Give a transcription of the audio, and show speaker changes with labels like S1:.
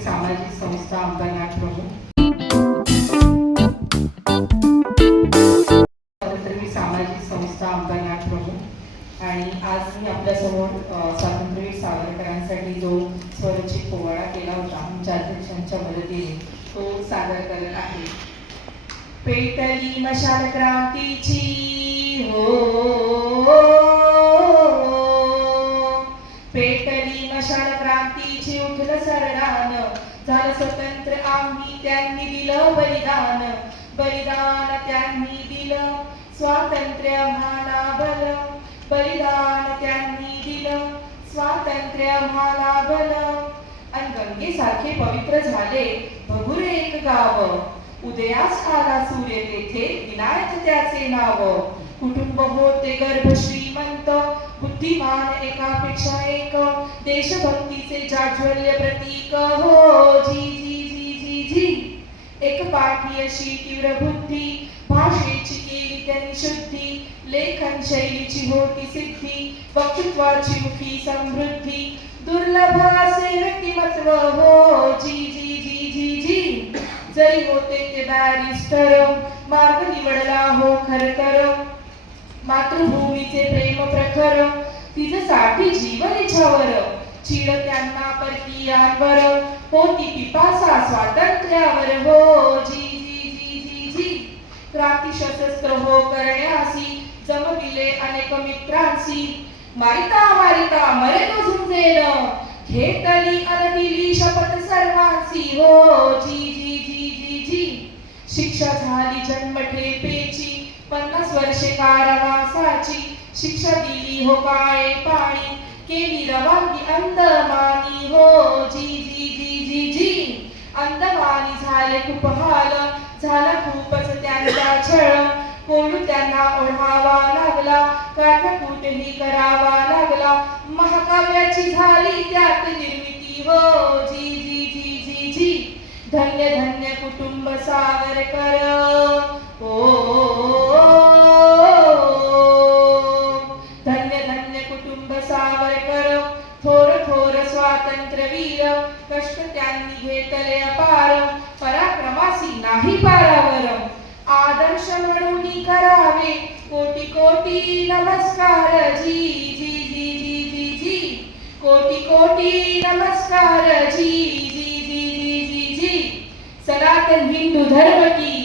S1: सामाजिक संस्था अंबरनाथ प्रमुख स्वातंत्र्यवीर सामाजिक संस्था अंबरनाथ प्रमुख आणि आज मी आपल्यासमोर अ, स्वातंत्र्यवीर सावरकरांसाठी जो स्वरचित पोवाडा केला होता आमच्या अध्यक्षांच्या मदतीने तो सादर करत आहे. पेटली मशाल क्रांतीची हो पेटली क्रांतीचे क्रांतीची उठलं सरडान झालं स्वतंत्र आम्ही त्यांनी दिलं बलिदान. बलिदान त्यांनी दिलं स्वातंत्र्य आम्हाला बल. बलिदान त्यांनी दिलं स्वातंत्र्य आम्हाला बल. आणि गंगेसारखे पवित्र झाले भगुरे एक गाव. उदयास आला सूर्य तेथे विनायक त्याचे नाव. कुटुंब होते गर्भश्री बुद्धिमान एकापेक्षा एक देशभक्तीचे जाज्वल्य प्रतीक. हो जी जी जी जी जी. एक पाठी अशी तीव्र बुद्धी भाषेची केली त्यांनी शुद्धी लेखन शैलीची होती सिद्धी वक्तृत्वाची मुखी समृद्धी. दुर्लभ असे व्यक्तिमत्व. हो जी जी जी जी जी. जरी होते ते बॅरिस्टर मार्ग निवडला हो खरतर मातृभूमीचे प्रेम प्रखर. तिच्यासाठी जीवन इच्छावर. चिड त्यांना परकीयांवर. होती पिपासा स्वातंत्र्यावर. हो जी जी जी जी जी. क्रांती सशस्त्र हो करण्यासी जमविले अनेक मित्रांसी. मारिता मारिता मरे तो झुंजेन घेतली अनदिली शपथ सर्वांसी. हो जी जी जी जी जी. शिक्षा झाली जन्मठेपेची. पन्नास वर्षे कारवासाची. शिक्षा दिली हो पाय पाणी केली रवानगी अंदमानी. हो जी जी जी जी जी. अंदमानी झाले खूप हाल झाला खूपच त्यांचा छळ. कोण त्यांना ओढावा लागला काठकूटही करावा लागला. महाकाव्याची झाली त्यात निर्मिती. हो जी जी जी जी जी. धन्य धन्य कुटुंब सावरकर. ओ धन्य थोर स्वातंत्र्य वीर कष्ट त्यांनी घेतले अपार पराक्रमासी नाही पारावर. आदर्श म्हणून करावे. कोटी कोटी नमस्कार. जी जी जी जी जी जी. कोटी कोटी नमस्कार. जी जी जी जी जी जी. सनातन हिंदू धर्म की